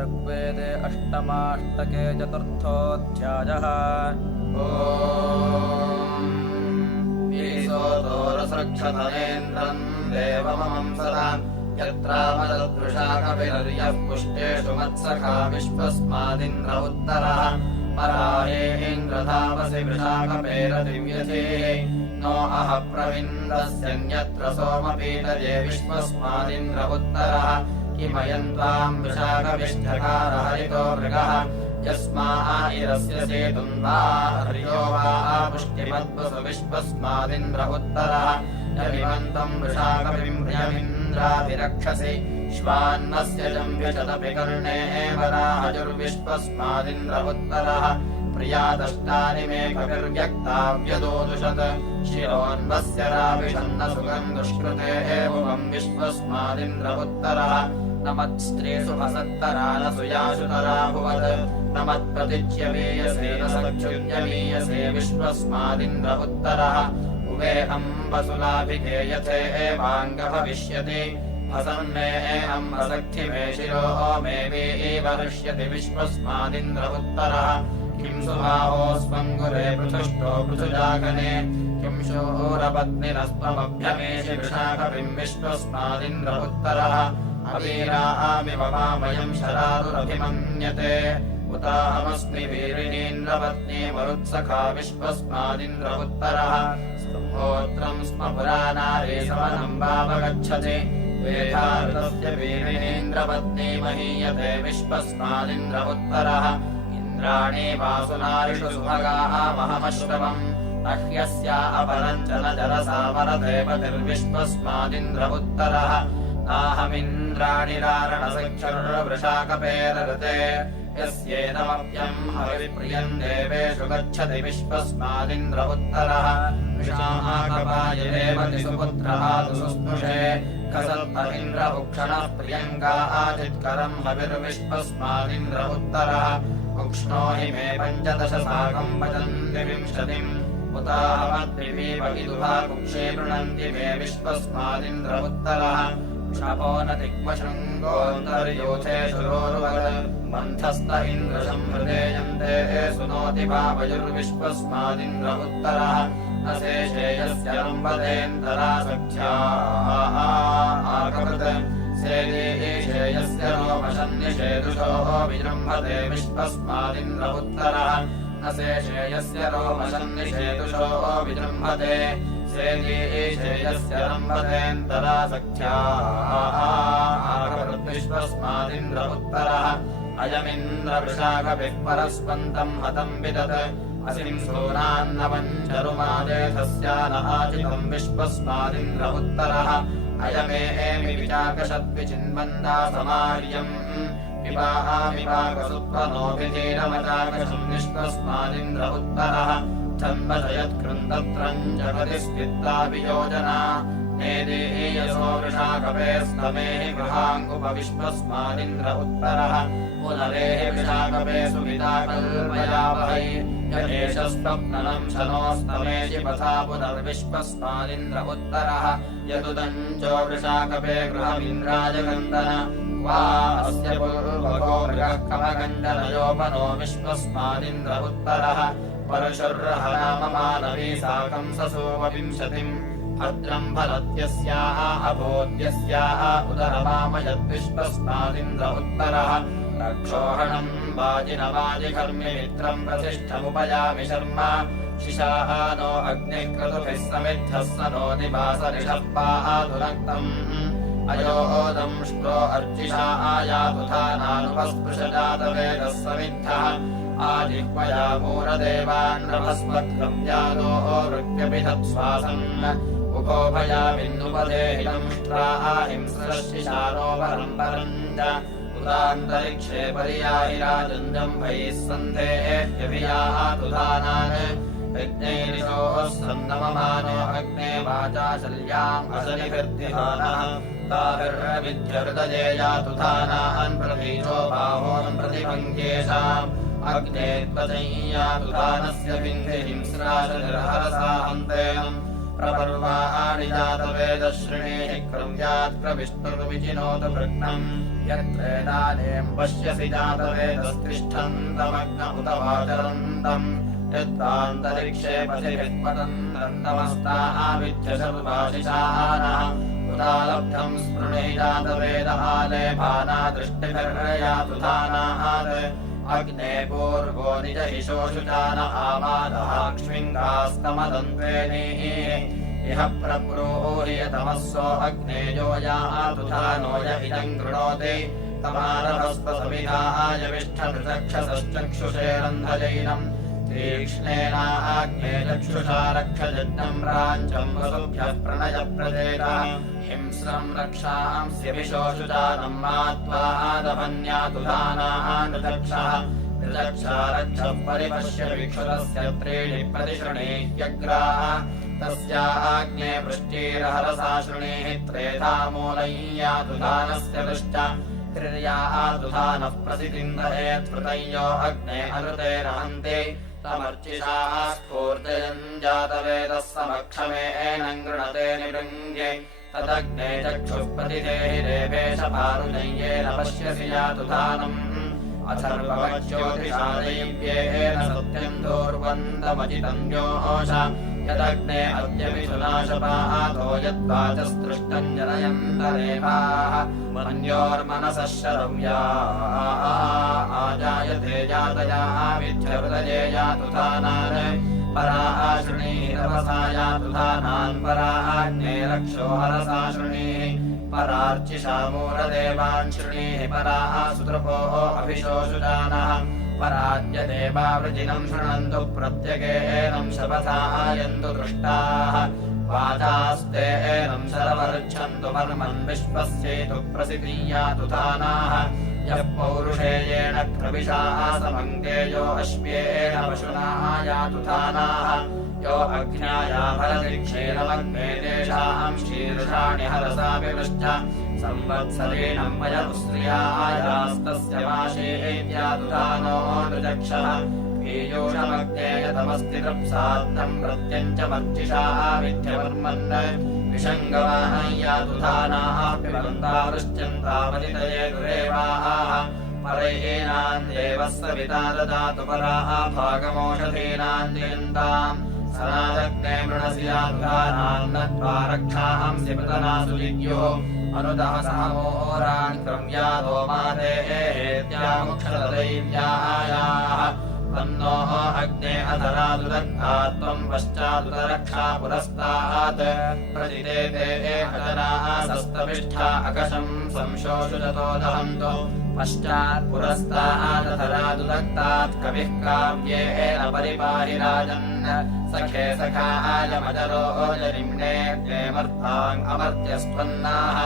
ऋग्वेदे अष्टमाष्टके चतुर्थोऽध्यायः। ईशोतोरसृक्षतनेन्द्रम् देवममं सदा यत्रामददृशाकविर्यः पुष्टेषु मत्सखा विश्वस्मादिन्द्र उत्तरः परायेन्द्रधावसि वृषाकपेरदिव्यधेः नो अह प्रविन्दस्यन्यत्र सोमपीतये विश्वस्मादिन्द्र उत्तरः किमयम् त्वाम् वृषाकविष्ठकार हरितो मृगः यस्माइरस्य सेतुम् वा हर्यो वा पुष्टिमद्वसु विश्वस्मादिन्द्र उत्तरः यमिमन्तम् वृषाकविम् प्रियमिन्द्राभिरक्षसि श्वान्नस्य जम्भ्यशतपि कर्णे वराहजुर्विश्वस्मादिन्द्र उत्तरः प्रियादष्टानि मे कविर्व्यक्ताव्यदोदुषत् शिरोन्वस्य राविषन्न सुगम् दुष्कृते एवम् विश्वस्मादिन्द्र उत्तरः नमत्स्त्रीषु भसत्तरानसुयाशुतरा भुवत् नमत्प्रतिच्यमीयसे न सक्षुत्यमीयसे विश्वस्मादिन्द्र उत्तरः उवे अम्बसुलाभिके यथे एवाङ्गभविष्यति भसन्मे अम्बसक्ति मे शिरो मे वीवर्ष्यति विश्वस्मादिन्द्र उत्तरः किं सुबाहोस्मङ्गुरे पृथुष्टो पृथुजागने किं शूरपत्निरस्त्वमभ्यमेषि वृषाकविम् विश्वस्मादिन्द्र उत्तरः अवीरामिव मामयम् शरारुरभिमन्यते उताहमस्मि वीरिणीन्द्रपत्नी मरुत्सखा विश्वस्मादिन्द्र उत्तरः स्तोत्रम् स्म पुरानारे समनम् वावगच्छति वेदार्थस्य वीरिणीन्द्रपत्नी महीयते विश्वस्मादिन्द्र उत्तरः इन्द्राणी वासुनारिषु सुभगाः महमश्रवम् अह्यस्या अपरम् च न जरसा वरदेवतिर्विश्वस्मादिन्द्र उत्तरः नाहमिन्द्राणि रारणसख्युर्वृषाकपेररते यस्येदमप्यम् हविप्रियम् देवेषु गच्छति विश्वस्मादिन्द्र उत्तरः वृषाकपायदेवति सुपुत्रः सुस्नुषे कसल्प इन्द्रभुक्षणः प्रियङ्गाचित्करम् हविर्विश्वस्मादिन्द्र उत्तरः उक्ष्णो हि मे 15 साकम् वचन्ति 20 उताहमद्विपीपकिदुभा कुक्षे गृह्णन्ति मे विश्वस्मादिन्द्र उत्तरः क्षपो न तिक्मशृङ्गोऽन्तर्यूथेषु रोरुवत् मन्थस्त इन्द्रसंहृदेयन्ते सुनोति भावयुर्विश्वस्मादिन्द्र उत्तरः न शेषेयस्य लम्बतेऽन्तरा सख्या आककृत् सेदेशेयस्य रोमशन्निषेदुषो विजृम्भते विश्वस्मादिन्द्र उत्तरः न शेषेयस्य रोमशन्निषेदुषो विजृम्भते सेदेशेयस्य लम्बतेऽन्तरा सख्या आककृद्विश्वस्मादिन्द्र उत्तरः अयमिन्द्र वृषाकविः परस्पन्दम् हतम् विदत् असिं सूनान्नवञ्चरुमादेधस्या न आचितम् विश्वस्मादिन्द्र उत्तरः अयमेमि विचाकषद्विचिन्वन्दा समार्यम् विवाहामिवाकसुत्वनोभिधीरमचाकशम् विश्वस्मादिन्द्र उत्तरः छन्वशयत्कृन्दत्रम् जगति स्थित्ताभियोजना नेदेयसो वृषाकपेस्तमेहि गृहाङ्गुपविश्वस्मादिन्द्र उत्तरः पुनरेहि वृषाकपे सुविदा कल्पयावहै यदेशस्तप्ननम् शनोस्तमेषि पथा पुनर्विश्वस्मादिन्द्र उत्तरः यदुदञ्चो वृषाकपे गृहमिन्द्राजगन्दन वा अस्य पूर्वको मृगः कमगण्डनयोपनो विश्वस्मादिन्द्र उत्तरः परशुर्हराममानवी साकम् ससोम 20 भद्रम् फलत्यस्याः अभोद्यस्याः उदरवामयद्विश्वस्मादिन्द्र उत्तरः रक्षोहणम् वाजिनवाजिकर्मिमित्रम् प्रतिष्ठमुपयामि शर्मा शिशाः नो अग्निः क्रतुभिः समिद्धः स नो निवासरिषः पाहातुनक्तम् अयोदंष्ट्रो अर्चिषा आयातुधानानुपस्पृशजातवेदः समिद्धः आजिह्वया मूरदेवान् रभस्मद्गम्यानो वृत्यपिधत्श्वासन् उभोभयामिन्नुपदेहिदंष्ट्रा हिंस्रशिशानो परम् च उदान्तरिक्षे पर्याहि राजञ्जम्भैः सन्धेऽभियातुधानान् यज्ञैरिषोः सन्नममानो अग्ने वाचा शल्याम् असनिभिर्दिहानः ताभिर्विद्यहृदये यातुधानान् प्रतीचो बाहोन् प्रतिभङ्गेषाम् अग्ने त्वचैयातुधानस्य बिन्धि हिंस्राशनिर्हरसा हन्तेन प्रपर्वाणि जातवेदश्रेणीः क्रव्यात् प्रविष्णुर्विचिनोतु भृग्नम् यत्रेदानेम् पश्यसि जातवेदस्तिष्ठन्तमग्न उत वाचरन्तम् यत्त्वान्तरिक्षे पथिभित्पतन्तम् नमस्ताविद्य सर्वाशिशानः उदालब्धम् स्पृणि जातवेद आलेभाना दृष्टिभिर्यातु धानात् अग्ने पूर्वो निजहिषोषुजान आमादः क्ष्मिङ्गास्तमदन्त्वेनीः इह प्रब्रूहि यतमस्सो अग्नेयो यातु धानो य इदम् कृणोति तमारभस्पसमिधाय विष्ठनृचक्षसश्चक्षुषेरन्धजैनम् तीक्ष्णेनाग्ने चक्षुषा रक्षजज्ञम् राञ्चम् वसुभ्यः प्रणयप्रदेतः हिंस्रम् रक्षांस्यभिषोषुजानम् मात्वादभन्यातु धानानृचक्षः ऋचक्षा रक्षः परिपश्य विक्षुरस्य त्रीणि प्रतिशृणीह्यग्राः तस्याग्ने वृष्टिरहरसा शृणीः त्रेधा मूलय्यातु धानस्य वृष्ट क्रिर्यातु धानः प्रसितिन्दहेत् पृतय्यो अग्ने अनृतेरहन्ति तमर्चिषाः स्फूर्जयन् जातवेदः समक्षमेनम् गृणते निवृङ्गे तदग्ने चक्षुः प्रतिदेहि रेभेशभारुजय्येन पश्यसि यातु धानम् अथर्वज्योतिषा दैव्येन सत्यम् दूर्वन्दमजितम् योष यदग्ने अद्य मिथुनाशपातो यद्वाचस्तृष्टम् जनयन्तरेवाः मन्योर्मनसः शरव्या आजायते जातया विद्यहृदये यातु धानान् पराः शृणीः तपसा यातु धानान् पराग्ने रक्षो हरसा शृणीः परार्चिषा मूलदेवान् शृणीः पराः सुतृपोः अभिशोषुजानः पराद्य देवावृजिनम् शृण्वन्तु प्रत्यगेनम् शपथायन्तु दृष्टाः वाचास्ते एनम् शरवर्च्छन्तु मर्मन् विश्वस्येतु प्रसिद्धीयातु धानाः यः पौरुषेयेण क्रविशाः समङ्गेयो अश्व्येन पशुना यातु धानाः यो अग्न्याया फलदिक्षेरमग्ने तेषाम् शीर्षाणि हरसा विवृष्ट संवत्सरेणम् वयमुश्रियायास्तस्य माशेत्यातु धानो नृचक्षः पीयूषमग्ने यतमस्ति तृप्सात्तम् प्रत्यञ्चमर्चिषा विद्यवर्मन् विषङ्गवाः यातु धानाः पिबन्ता वृश्चन्तावदितये दुरेवाः परैनान् देवः सविता ददातु पराः भागमोषधीनान् जयन्ताम् सनादग्ने मृणसि यातु धानान्नत्वा रक्षांसि पृतनासु जिज्ञुः अनुदः सामोरान् क्रव्यादो मातेहेत्यामुक्षदैव्यायाः तन्नोः अग्ने अधरादुदग्धा त्वम् पश्चादुदरक्षा पुरस्तात् प्रतिदेते हतनाः सस्तविष्ठा अकशम् संशोषुजतो दहन्तो पश्चात् पुरस्तादधरादुदग्धात् कविः काव्येन परिपाहि राजन् सखे सखायमजरो जनिम्ने देवर्ताम् अमर्त्यस्त्वन्नाः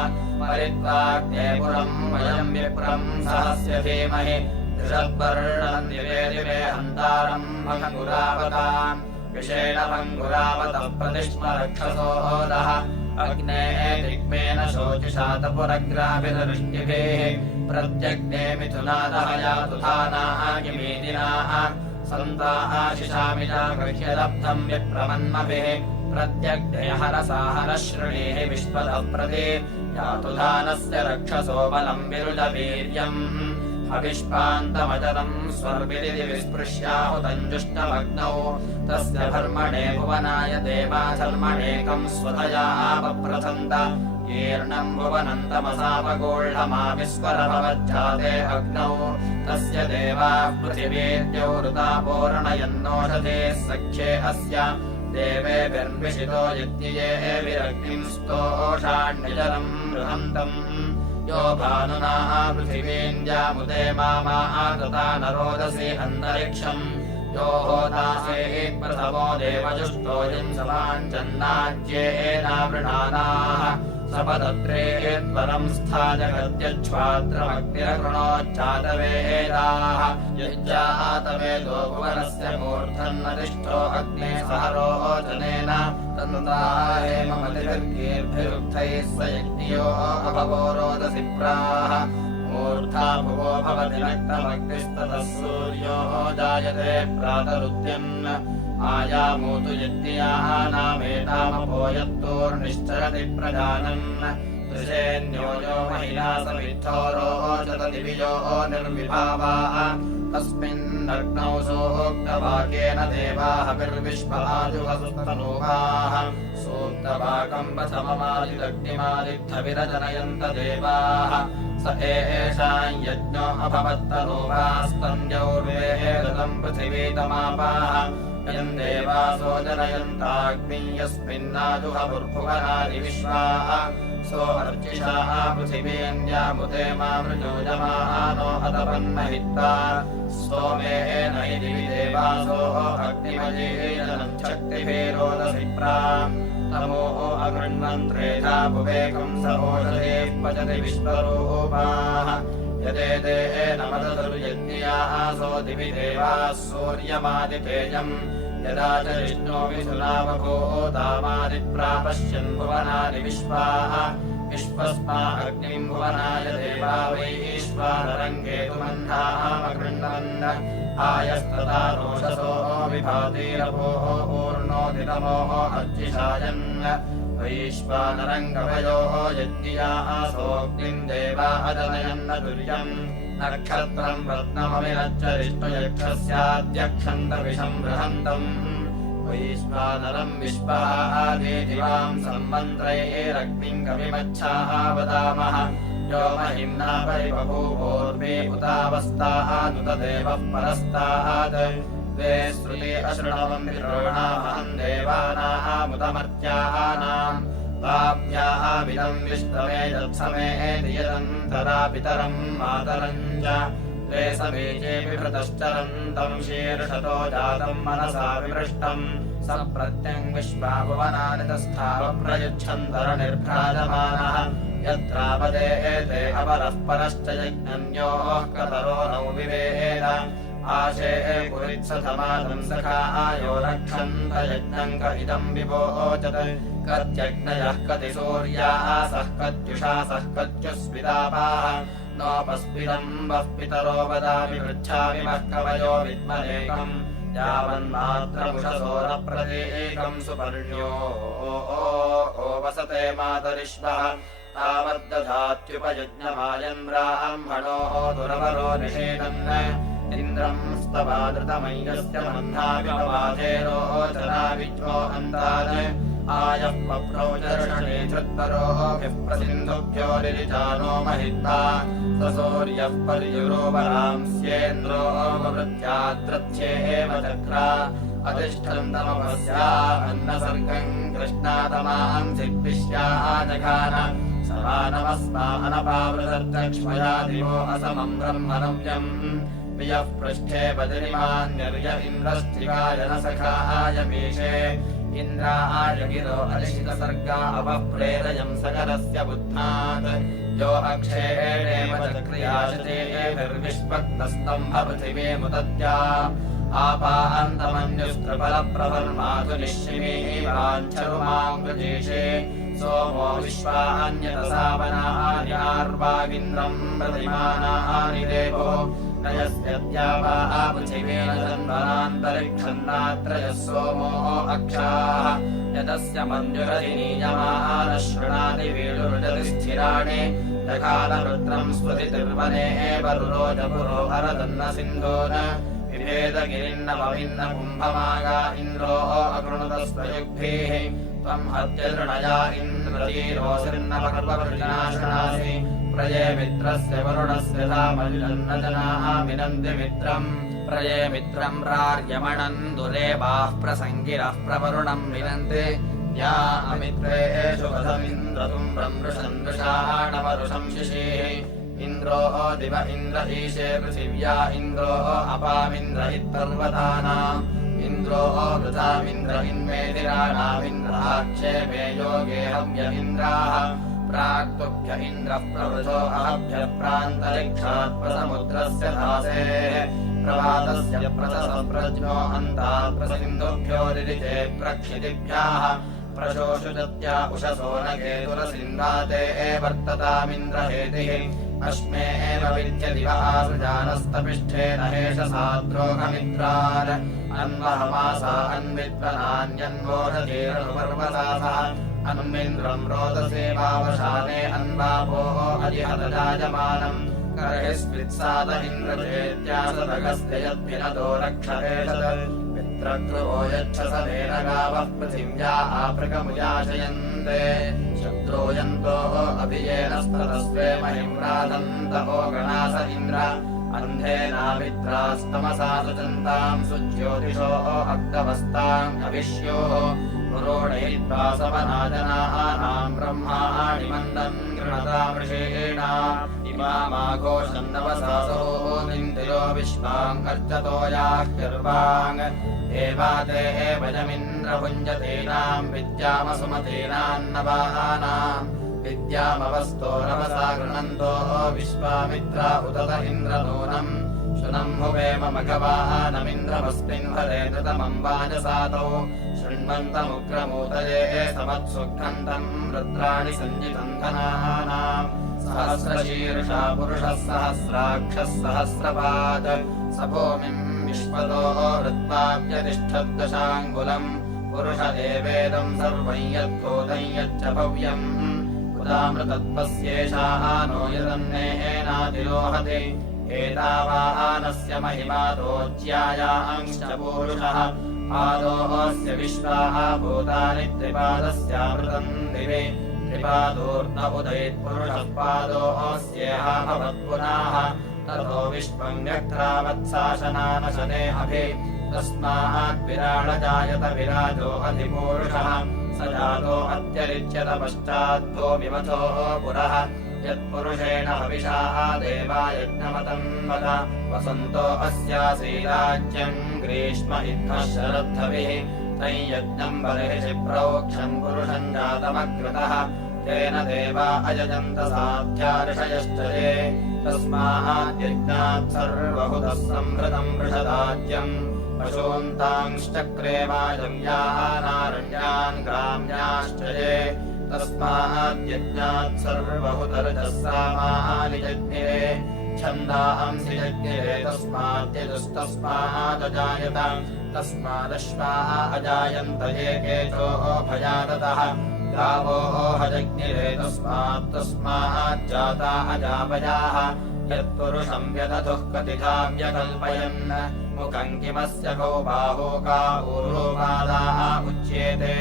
परित्वाग्ने पुरम् वयम् विप्रम् सहस्य धीमहि ऋषद्वर्णम् दिवे दिवे हन्तारम् भङ्गुरावताम् विषेण भङ्गुरावतः प्रतिष्म रक्षसोदः अग्ने दिग्मेन शोचिषा तपुरग्राभिर्वृष्टिभिः प्रत्यग्ने मिथुनादः यातु धानाः किमीदिनाः सन्ताः शिशामिजा गृह्यलब्धम् विप्रमन्मभिः प्रत्यग्ने हरसा हरश्रुणीः विश्वतः प्रति यातु धानस्य रक्षसो बलम् विरुजवीर्यम् अविष्पान्तमजरम् स्वर्विदिति विस्पृश्याहुतञ्जुष्टमग्नौ तस्य धर्मणे भुवनाय देवाधर्मणेकम् स्वधया पप्रथन्त ईर्णम् भुवनन्तमसापगोढमाविस्वरभवज्जाते अग्नौ तस्य देवाः पृथिवीर्द्यौरुतापोरणयन्नोषधे सख्ये अस्य देवेभिर्विषितो यद्येभिरग्निम् स्तोषाण्यजरम् बृहन्तम् यो भानुनाः पृथिवीन्द्यामुदे मामा तथा न रोदसी अन्तरिक्षम् यो होदासेत् प्रथमो देवजुष्टोऽयम् समाञ्चन्नाज्येनावृणानाः सपदत्रेत्वरम् स्था जगत्यच्छ्वात्रमग्निरकृणोच्चातवेदाः यज्जातवेदो भुवनस्य मूर्धन्नतिष्ठो अग्ने सहरोचनेन तन्ताहेममतिभिर्गीर्भिरुक्थैः स यज्ञियो अभवो रोदसी प्राः मूर्धा भुवो भवति नक्तमग्निस्ततः सूर्यो जायते प्रातरुद्यन् आयामूतु यज्ञयानामेतामपो यत्तोर्निश्चरति प्रजानन् दृशेऽन्यो यो महिला समिद्धो रोचतदिविजो निर्विभावाः तस्मिन्नग्नौ सोक्तवाक्येन देवाहविर्विश्वाजुहस्तनूभाः सूक्तवाकम् प्रथममादिदग्निमादिद्धविरजनयन्त देवाः स एषाम् यज्ञो अभवत्तनूभास्तन्द्यौर्वेदम् पृथिवीतमापाः यम् देवासो जनयन्ताग्निम् यस्मिन्नाजुहभुर्भुवनानि विश्वाः सो अर्चिषाः पृथिवीन्द्यामुते मामृजोजमानो अतपन्नहित्वा सोमेन हि दिवि देवासो अग्निमयेनम् शक्तिभिरोदसि तमो अगृह्णन्त्रेधा पुवेकम् स ओषधेः पचति विश्वरूपाः यदेतेन मदतुर्यज्ञियाः सो दिवि देवाः सूर्यमादितेजम् यदा च विष्णो विशुनावभूतामादिप्रापश्यन् भुवनानि विश्वाः विश्वस्मा अग्निम् भुवनाय देवा वैश्वानरङ्गेतुमह्नामगृह्णन् आयस्तदा रोषसो विभातिरभोः ऊर्णोदितमोः अर्चिषायन् वैश्वानरङ्गवयोः यज्ञियाः सोऽग्निम् देवा अजनयन्न तुर्यम् नक्षत्रम् रत्नमविरच्च विष्णुयक्षस्याध्यक्षन्तविषम् बृहन्तम् वैश्वानरम् विश्वादिवाम् सम्मन्त्रैरग्निम् कविमच्छाः वदामः यो महिम्ना परिबभूवोर्वे उतावस्तादुतदेवः परस्तात् द्वे श्रुते अशृणवम् विद्रोणामहम् देवानामुदमर्त्यानाम् ताभ्यामिदम् विष्णवे यत्समे यदन्तरा पितरम् मातरम् च द्वे समीचे बिभृतश्चरन्तम् शीर्षतो जातम् मनसा विमृष्टम् स प्रत्यम् विश्वाभुवनानि तस्थावप्रयुच्छन्तरनिर्भ्राजमानः यत्रापदेते अपरः परश्च यज्ञन्योः कतरो नौ विवेद आशे पुरित्सथमादम् सखायो रक्षन्त यज्ञम् क इदम् विभोचत् कत्यग्नयः कति सूर्याः सः कत्युषासः कत्युस्मितापाः नोपस्मिदम् वः पितरो वदामि पृच्छामि मः कवयो विद्मनेकम् यावन्मात्रमुषसोरप्रतीकम् सुपर्ण्यो वसते मातरिश्वः तावद्दधात्युपयज्ञमायन् ब्राह्मणोः दुरवरो निषेदन् इन्द्रम् स्तवादृतमय्यस्य मन्धाविमवाधेरोचना विज्ञो अन्तान् आयः पप्रौचर्षणे धृत्तरोभिः प्रसिन्धुभ्यो रिरिजानो महित्वा स सूर्यः पर्युरोपरांस्येन्द्रो वृत्याद्रथ्येव चक्रा अधिष्ठन्तमपस्या अन्नसर्गम् कृष्णातमाम् सिद्विष्याः जघान समानमस्मा अनपावृतर्दक्ष्मया दिवो असमम् ब्रह्मणव्यम् वियः पृष्ठे बदरिमान्यर्य इन्द्रस्थिवाय न सखाय मीशे इन्द्राय गिरो अलिषितसर्गा अवः प्रेरयम् सकरस्य बुद्धात् यो अक्षेणेव चक्रियाशतेभिर्विष्पक्तस्तम्भपृथिवीमुदद्या आपान्तमन्युस्त्रफलप्रवर्मातु निश्चिमेवाञ्छरुमाङ्गजेशे सोमो विश्वान्यतसावनार्वागिन्द्रम् प्रतिमानानि देवो नयस्यद्यावाः पृथिवीन जन्मनान्तरिक्षन्नात्रयः सोमो अक्षाः यतस्य मञ्जुरधिनीयमानः शृणाति वेलुरुजति स्थिराणि दखालरुद्रम् स्मृतिर्वने वरुरोजपुरो हरदन्न सिन्धून विभेदगिरिन्नमभिन्न कुम्भमागा इन्द्रो अकृणुतस्वयुग्भिः त्वम् हत्यदृणया इन्द्रतीरोऽसिर्नपर्ववृजनाशनासि प्रये मित्रस्य वरुणस्य धामलिलन्नजनाः मिनन्ति मित्रम् प्रये मित्रम् प्रार्यमणन् दुरेवाः प्रसङ्गिरः प्रवरुणम् मिनन्ति या अमित्रेषु वधमिन्द्रतुम्रम् वृषन् वृषाणवरुषम् शिशीः इन्द्रो दिव इन्द्र ईशे पृथिव्या इन्द्रो अपामिन्द्र इत्पर्वतानाम् इन्द्रो वृथामिन्द्र इन्मेदिराणामिन्द्राक्षेपे योगे हव्य इन्द्राः प्राक्तुभ्य इन्द्रः प्रवृथो अहभ्य प्रान्तरिक्षात्प्रसमुद्रस्य धासेः प्रभातस्य प्रससप्रज्ञो अन्तात् प्रसिन्धुभ्यो रिरिते प्रक्षितिभ्याः प्रशोषुजत्या उषसो न केतुरसिन्दाते वर्ततामिन्द्रहेतिः अश्मे एव विद्यदिव आसृजानस्तपिष्ठेन हेष साद्रोगमित्रान् अन्वहमासा अन्विद्वनान्यन्वोषधीरनुपर्वसासः अन्विन्द्रम् रोदसे वावशाने अन्वापोः अधिहतजायमानम् कर्हिस्वित्साद इन्द्रचेत्यासदगस्त्य यद्भिनदो रक्षरेषत् मित्रध्रुवो यच्छसमेन गावः पृथिव्या आपृगमुयाशयन्ते शत्रूयन्तोः अभियेनस्ततस्वे महिम् राधन्तपो गणास इन्द्र अन्धेनामित्रास्तमसा सचन्ताम् सुज्योतिषो अग्धवस्ताम् अविश्योः पुरोणयित्वा सवनाजनानाम् ब्रह्माणि मन्दम् गृणतामृषेण इमामाघोषन्नवसासो निन्दिरो विश्वाम् अर्चतो याह्यर्वाङ् देवाते वयमिन्द्रभुञ्जतीनाम् विद्यामसुमतीनान्नवानाम् विद्यामवस्तो नवसा गृणन्तो विश्वामित्रा उदत इन्द्रनूनम् शुनम् हुवेम मघवानमिन्द्रमस्मिन् हरे नृतमम् वाजसातौ शृण्वन्तमुग्रमूतये समत्सुघ्नन्तम् रुद्राणि सञ्जितम् धनानाम् सहस्रशीर्षा पुरुषः सहस्राक्षः सहस्रपाद सभूमिम् विश्वतो वृत्वाप्यतिष्ठद्दशाङ्गुलम् पुरुष एवेदम् सर्वम् यद्भूतम् यच्च भव्यम् उदामृतत्वस्येषा नो यदन्नेनातिरोहति एतावानस्य महिमादोज्यायाश्च पूरुषः पादोऽस्य विश्वाः भूतानि त्रिपादस्यामृतम् दिवे त्रिपादोर्न उदयत्पुरुषः पादोऽस्येह भवत्पुनाः ततो विश्वम् व्यक्त्रावत्साशनानशने अभि तस्मात् विराडजायत विराजो अधिपूरुषः स जातो अत्यरिच्यत पश्चाद्भो विमथो पुरः यत्पुरुषेण हविषा देवा यज्ञमतम् वद वसन्तो अस्यासीराज्यम् ग्रीष्म इद्धः शरद्धविः तै यज्ञम् बर्हिषि प्रोक्षन् पुरुषम् जातमग्रतः तेन देवा अयजन्त साध्यार्षयश्च ये तस्माद्यज्ञात् सर्वहुतः संहृतम् वृषदाज्यम् पशून्तांश्चक्रे वाजव्यानारण्यान् ग्राम्याश्च ये तस्माद्यज्ञात् सर्वहुतर्जः सामानि जज्ञिरे छन्दांसि जज्ञिरे तस्माद्यजुस्तस्मादजायत तस्मादश्वाः अजायन्त ये केचो भयादतः गावो हजज्ञिरे तस्माज्जाता अजापयाः यत्पुरुषम् व्यदधुः कतिधा व्यकल्पयन् मुखम् किमस्य कौ बाहो का ऊर्ध्वपादाः उच्येते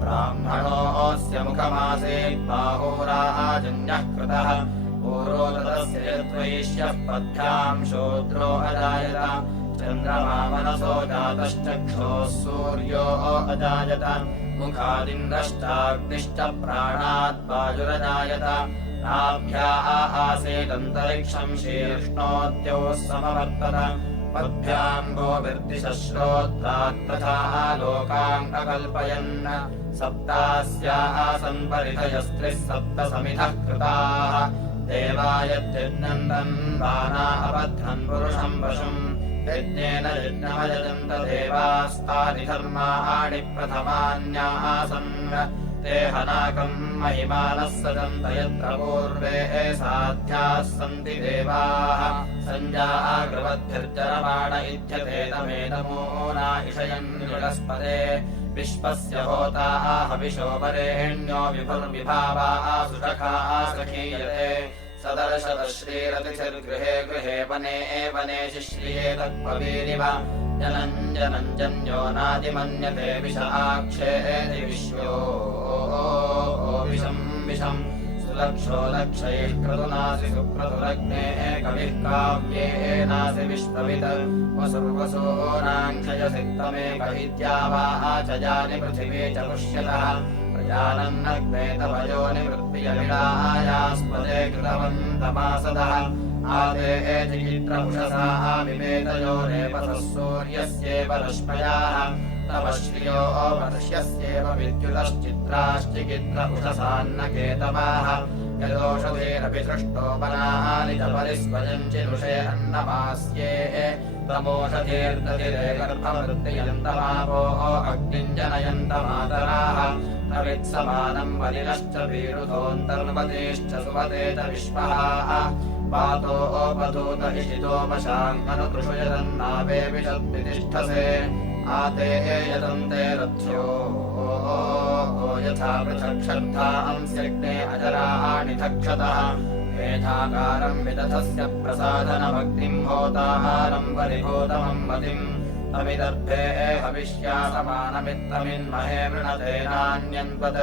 ब्राह्मणोऽस्य मुखमासीत् बाहोराजन्यः कृतः पूर्वोदतस्य यद्वैश्यः पद्भ्याम् शूद्रो अजायत चन्द्रमा मनसो जातश्चक्षोः सूर्यो अजायत मुखादिन्द्रश्चाग्निश्च प्राणात् वायुरजायत नाभ्याः आसीदन्तरिक्षम् शीर्ष्णोद्योः समवर्तत पद्भ्याम् गोभिर्दिशश्रोत्रात् तथा लोकान् अकल्पयन् सप्तास्याः सन्परिधयस्त्रिः सप्त समिधः कृताः देवायज्ञन्तम् वाना अबध्नन् पुरुषम् वशुम् यज्ञेन यज्ञमयजन्त देवास्तानि धर्माणि प्रथमान्यासन् ते हनाकम् महिमानः सजन्त यत्र पूर्वे साध्याः सन्ति देवाः सञ्जागृवद्भिर्जरमाण इत्यते तमेतमूना इषयन् बृहस्पते विश्वस्य होताः हविषो वरेण्यो विभुर्विभावाः सुषखाः सखीयते सदर्शत श्रीरतिथिर्गृहे गृहे वने वने शिश्रिये तत्पवीरिव जनम् जनम् जन्यो नादिमन्यते विष आक्षेति विश्वो विषम् विषम् सुलक्षो लक्षैः क्रतुनासि सुक्रतुरग्ने कविः काव्येनासि विश्ववित् वसुर्वसूनाङ्क्षयसि तमेकविद्या वा च जानि पृथिवी च पुष्यतः प्रजानन्नग्ने तव योनिवृत्तियविडायास्पदे कृतवन्तमासदः आदे चिकित्रपुषसा विवेदयो रेपसः सूर्यस्येव रश्मयाः तव श्रियो वर्ष्यस्येव विद्युतश्चित्राश्चिकित्र उषसान्नकेतवाः यदोषधेरपि सृष्टोपनानि च परिस्वयम् चिनुषे अन्नमास्ये तमोषधीर्दधिरे गर्भवृत्तियन्तमापोः अग्निम् जनयन्तमातराः हवित्समानम् वलिनश्च वीरुतोऽन्तर्वतेश्च सुमते च विश्वः पातोऽपधूत इषितोपशाम् अनुतृषुयदन्नावे विशद्वितिष्ठसे आते यतन्ते रथ्यो यथा पृथक्षर्थांस्यग्ने अजराणि धक्षतः मेधाकारम् विदधस्य प्रसादनभक्तिम् होताहारम् परिभूतमम् मतिम् तमिदर्भे हविष्यासमानमित्तमिन्महे वृणते नान्यन्वत्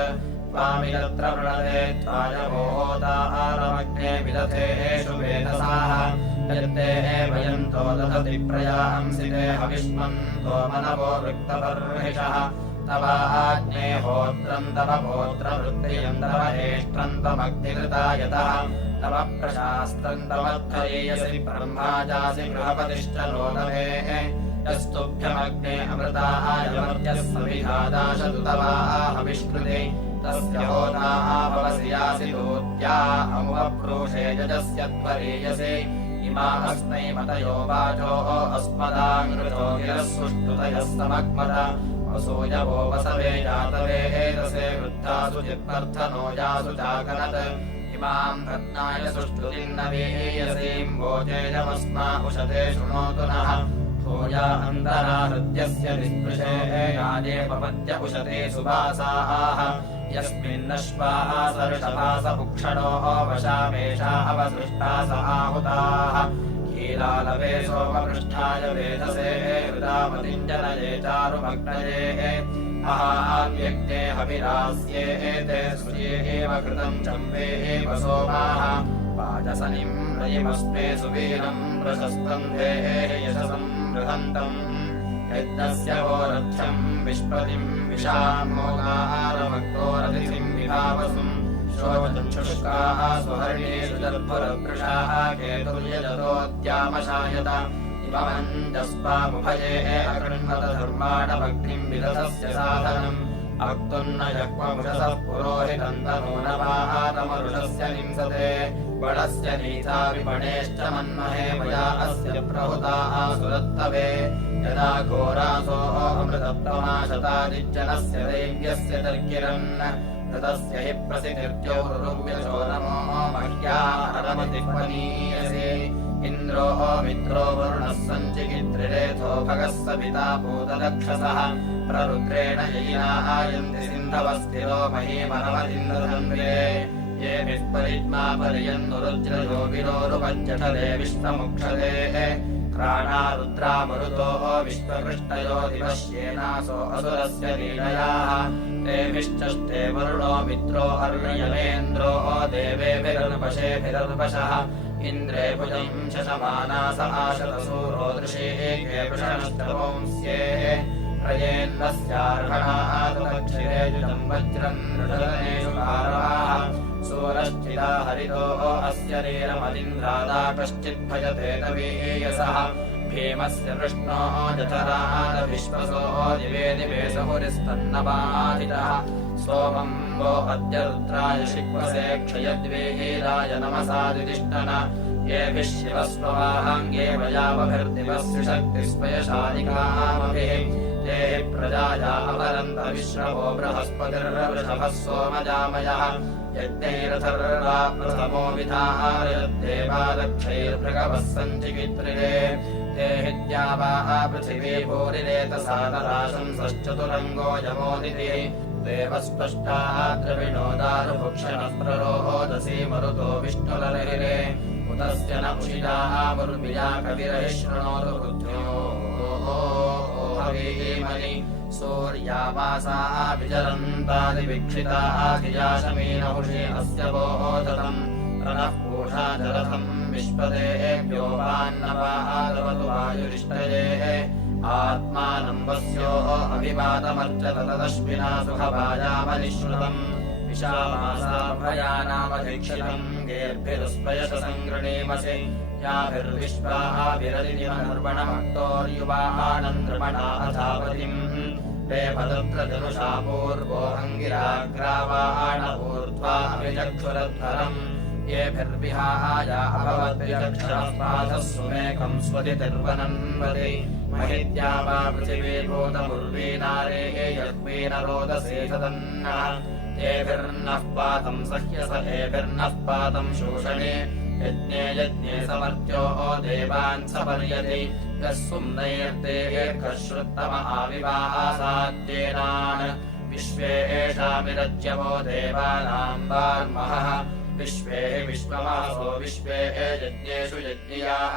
त्वामिदत्र वृणते त्वायवोताहारमग्ने विदधेषु वेदसाः यत्ते भयन्तो दधति प्रयांसिते हविष्मन्तो मनवो वृक्तपर्हिषः तवाज्ञे होत्रम् तव होत्रवृत्तियम् तव हेष्ट्रम् त्वमग्निकृता यतः तव प्रशास्त्रम् तवद्धयेयसि ब्रह्मा जासि गृहपतिश्च नोदभेः यस्तुभ्यमग्ने अमृतायमर्त्यः सविधादाशतु तवाहविष्कृते तस्य होताः भवसि यासि दूत्या अमुवप्रोषे यजस्य त्वरीयसे इमा अस्मै मतयो वाचो अस्मदाङ्गृतो गिरः सुष्टुतयः समग्मद वसूयवो वसवे जातवे एतसे वृद्धासु चित्तर्थनो यासु चाकनत् इमाम् रत्नाय सुष्टुतिम् न वीयसीम् वोचेयमस्मा उशते शृणोतु नः भूया अन्तरा हृद्यस्य निःस्पृशे यादेपपद्य उशते सुभासाः यस्मिन्नश्वाः सर्षभास भुक्षणोः वशामेषा अवसृष्टास आहुताः कीलालवे सोमपृष्ठाय वेधसे हृदामतिञ्जनये चारुमग्नये महाव्यग्ने हविरास्ये एते सूर्ये एव कृतम् चम्बे एव सोमाः वाजसनिम् रयिमस्मे सुवीरम् प्रशस्तन्धे यशसम् बृहन्तम् यज्ञस्य गोरथ्यम् विष्पतिम् विशाम् मोगारमक्तोरतिथिम् विभावसुम् शोचक्षुष्काः सुहर्णेषु जर्पुरवृषाः केतुर्यजतोद्यामशायत इममञ्जस्वामुभये अकृण्वत धर्माणभक्तिम् विदधस्य साधनम् अक्तुन्न यक्वमुषसः पुरोहितम् तनो न वाहातमरुषस्य निंसते बलस्य नीता विपणेश्च मन्महे मया अस्य प्रहुताः सुरत्तवे यदा घोरासो अमृतत्वमाशतादिज्जनस्य दैव्यस्य तर्किरन् ततस्य हि प्रसिद्धिर्जौरुव्यशो नमो मह्या हरमतिह्वनीयसे इन्द्रो मित्रो वरुणः सञ्चिकित्रिरेथो भगः सविता भूतदक्षसः प्ररुद्रेण ययिनायन्ति सिन्धवस्थिरो महीमनवदिन्द्रधन्वे ये विस्परिज्मा पर्यन्नुरुज्रयो विरोरुपज्जठरे विश्वमुक्षते क्राणा रुद्रा मरुतो विश्वकृष्णयो दिवश्येनासो असुरस्य लीलयाः तेभिश्चष्टे वरुणो मित्रो अर्ययमेन्द्रो देवेभिरनुपशेभिरनुपशः इन्द्रे भुजम् शशमानास आशतसूरो दृशेके वृषणश्चवंस्ये प्रयेन्नस्यार्हणादक्षिरेजुजम् वज्रम् नृषदनेषु कारवाः सूरश्चिदा हरितो अस्य नीलमदिन्द्रादा कश्चिद्भजते तवीयसः भीमस्य वृष्णो जठरादविश्वसो दिवे दिवे सहुरिस्तन्नपादितः सोमम् वो अद्य रुद्राय शिक्वसे क्षयद्वेहीराय नमसादितिष्ठन येभिः शिवस्ववाहाङ्गे वयावभिर्दिवस्विशक्तिस्वयशालिकामभिः ते प्रजाया अवरन्त विश्रवो बृहस्पतिर्वृषभः सोमजामयः यज्ञैरथर्वा प्रथमो विधारयद्देवादक्षैर्भृगवः सञ्चिकित्रिरे ते हिद्यावाः पृथिवी भूरिरेतसादराशंसश्चतुरङ्गो यमोदितिः देवस्पष्टाः द्रविणोदारुभुक्षणः प्ररोहोदसी मरुतो विष्णुलर्हिरे उतस्य न उषिताः मुर्मिया कविरहि शृणोतु बुद्ध्यो हवीमनि सूर्यावासाः विचरन्तादिवीक्षिताः धियाशमीनहुषि अस्य बोधतम् रणः पूषा जलथम् विश्वदेभ्यो वान्नवादवतु वायुरिष्टयेः आत्मानम् वस्योः अभिवादमर्चत तदश्विना सुखभाजामनिश्रुतम् विशामासाभयानामधीक्षितम् गेर्भिरुस्पयशसङ्गृणीमसि याभिर्विश्वाभिरदिनिमनर्वणमक्तोर्युवानन्द्रमणा अथापतिम् रेफदत्र जनुषा पूर्वो अङ्गिराग्रावाण ऊर्ध्वा अभिचक्षुरध्वरम् येभिर्विहाय अभवद्विचक्षणः पादः सुमेकम् स्वदितिर्वनन्वति महित्या वा पृथिवीभूतमुर्वीनारे यद्वीनरोदसे सदन्नः तेभिर्नः पातम् सह्यस एभिर्नः पातम् शोषणे यज्ञे यज्ञे समर्त्यो देवान् सपर्यति यः सुम्नैर्देः श्रुत्तम आविवासाद्येनान् विश्वे एषामिरज्यवो देवानाम् वार्महः विश्वे विश्वमासो विश्वे यज्ञेषु यज्ञियाः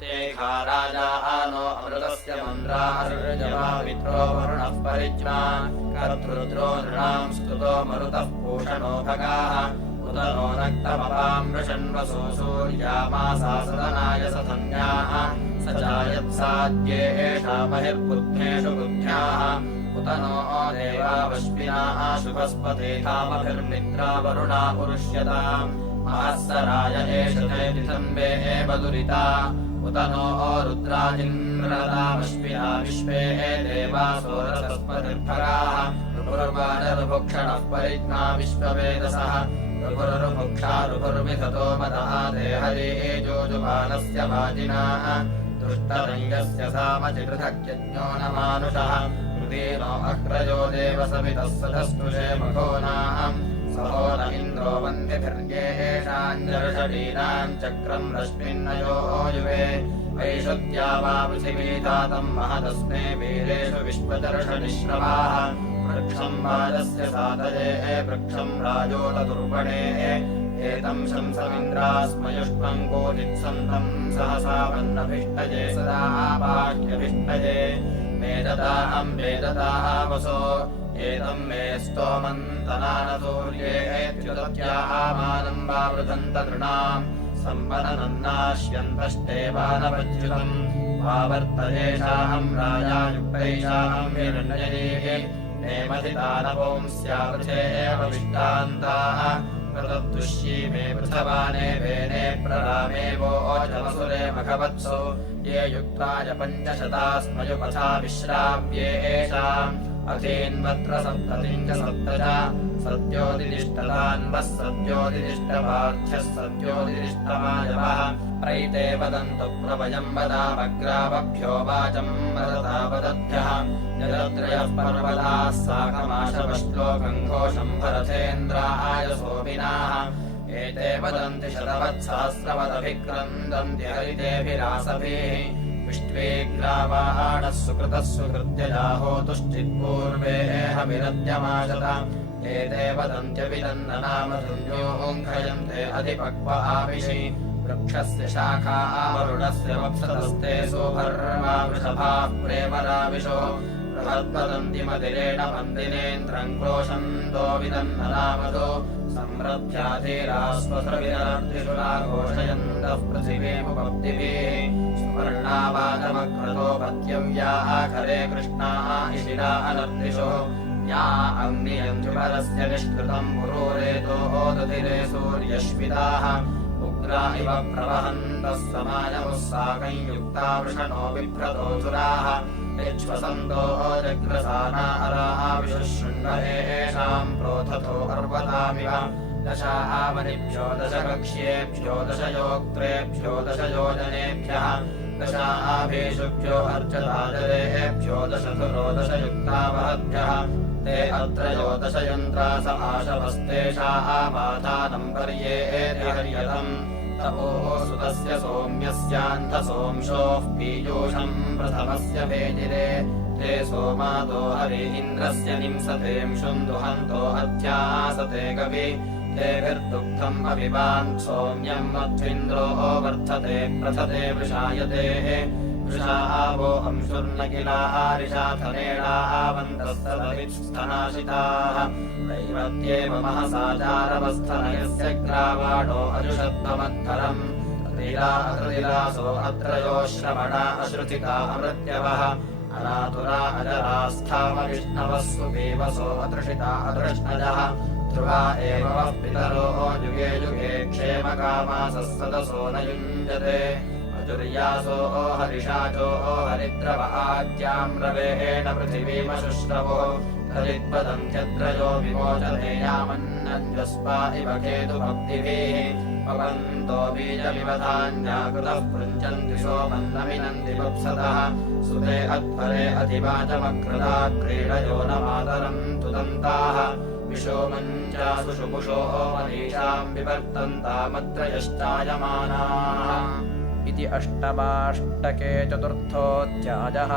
ते खाराजानो अमृतस्य मन्द्रार्जवामित्रो वरुणः परिज्ञा कर्तृद्रो नृणाम् स्तुतो मरुतः पूषणो भगाः उत नो रक्तमपाम् वृषन्वसो सूर्यामासा सदनाय सधन्याः स जायत्साद्ये एषा महिर्बुद्धेषु बुद्ध्याः उत नो देवावश्विनाः शुभस्पते कामभिर्मित्रा वरुणा पुरुष्यताम् महस्सराय एष ते तिथम्बे एव दुरिता उत नो रुद्राजिन्द्रतामश्विना विश्वे देवासो रसस्पतिर्भगाः ऋभुर्वाजरुभुक्षणः परिज्ञा विश्ववेदसः ऋभुर्भुक्षारुभुर्विधतो मदः देहरे जोजुमानस्य वाजिनाः दुष्टरङ्गस्य सामचिपृथक्यज्ञो न मानुषः हृदीनो अग्रजो देवसवितः सदस्तुषे मघोनाम् सहो न इन्द्रो वन्दिभिर्येषाञ्जर्षडीनाम् चक्रम् रश्मिन्नयो युवे वैशद्या वा पृथिवी तातम् महदस्मे वीरेषु विश्वदर्शनिश्रवाः वृक्षम् वाजस्य सातये वृक्षम् राजोतदुर्वणे एतम् शंसमिन्द्रास्मयुष्मम् कोदित्सन्तम् सहसा वन्नभिष्टये सदा बाह्यभिष्टये मेदताहम् वेदताः वसो एतम् मे स्तोमन्तनानसूर्येत्युदत्याः मानम् वावृधन्त तृणाम् सम्पननन्नाश्यन्तष्टेवानवच्युतम् वावर्तयेषाहम् राजायुक्तैषाहम् हिरण्ययेः नेमधितानवंस्यावृथे एव विष्टान्ताः प्रदद्दुष्यी मे पृथवाने वेने प्ररामेवोजमसुरे मघवत्सो ये युक्ताय पञ्चशतास्मयुपथा विश्राव्येषाम् अथीन्वत्र सप्ततिम् च सप्तज सत्योदिष्टतान्वः सत्योदिष्टपार्थ्यः सत्योदिष्टमायवः प्रैते वदन्तु प्रवयम् वदामग्रावभ्यो वाचम् वदता वदद्भ्यः यदत्रयः पर्वताः साकमाशवश्लोकम् घोषम् भरथेन्द्राय सोमिनाः एते वदन्ति शतवत्सहस्रवदभिक्रन्दन्ति हरितेभिरासभिः विष्ट्वेग्रावाणः सुकृतः सुकृत्यजाहोतुश्चित्पूर्वेऽहमिरद्यमाशत एते वदन्त्यभिनन्दनामधुन्योऽङ्घयन्ते अधिपक्व आविशि वृक्षस्य शाखाः वरुणस्य वप्सतस्ते सोभर्मा वृषभाः प्रेमराविशो बृहद्वदन्ति मदिरेण मन्दिरेन्द्रम् क्रोशन्तो विदन्ननामधो सम्रभ्याधीरास्वसृविरर्तिषु घोषयन्तः पृथिवीमुपप्तिभिः सुवर्णावादमक्रतो पत्यव्याः खरे कृष्णाः इशिरा अनर्दिशो या अग्नियञ्जुपरस्य निष्कृतम् पुरोरेतोः दधिरे सूर्यश्विताः उग्रा इव प्रवहन्तः समायमुः साकम् युक्ता वृषणो बिभ्रतोऽसुराः यच्छ्वसन्तो जग्रसाना अराः विशुशृण्वहेषाम् प्रोथतो अर्वतामिव दशावनिभ्यो दशकक्ष्येभ्यो दशयोक्त्रेभ्यो दशयोजनेभ्यः दशाभीषुभ्यो अर्चताजरेभ्यो दशधुरो दशयुक्तावहद्भ्यः ते अत्रयो दशयन्त्रास आशवस्तेषाः माधानम् पर्येऽर्यतम् तपोः सुतस्य सौम्यस्यान्धसोंशोः पीयूषम् प्रथमस्य भेजिरे ते सोमादो हरि इन्द्रस्य निंसतेऽंशुम् दुहन्तो अध्यासते कवि तेभिर्दुग्धम् अभिवान् सौम्यम् मध्विन्द्रो वर्धते प्रथते वृषायतेः वृषाः वो अंशुर्नकिलाः रिषाथनेणाः वन्तस्तनाशिताः दैवत्येव महसाचारवस्थनयस्य ग्रावाणो अजुषत्वमद्धरम् अतिरासो अत्रयो श्रवणा अश्रुतिका अमृत्यवः अनातुरा अजरास्थामविष्णवः सुपीवसो अतृषिता अतृष्णजः ध्रुवा एव वः पितरो युगे युगे क्षेमकामासः सदसो न युञ्जते अजुर्यासो हरिषाचो हरिद्रव आद्याम् रवेण पृथिवीमशुश्रवो तदित्पदं चत्रयो विमोचते यामन्नञ्जस्वा इव केतुभक्तिभिः पवन्तो बीजविवधान्याकृतः पृञ्चन्ति सोमन्नमिनन्ति वप्सतः सुते अध्वरे अधिवाचमकृता क्रीडयो न मातरम् तुदन्ताः विशोमञ्चासु शुपुषो मनीषाम् विवर्तन्तामत्र यश्चायमानाः इति अष्टमाष्टके चतुर्थोऽध्यायः।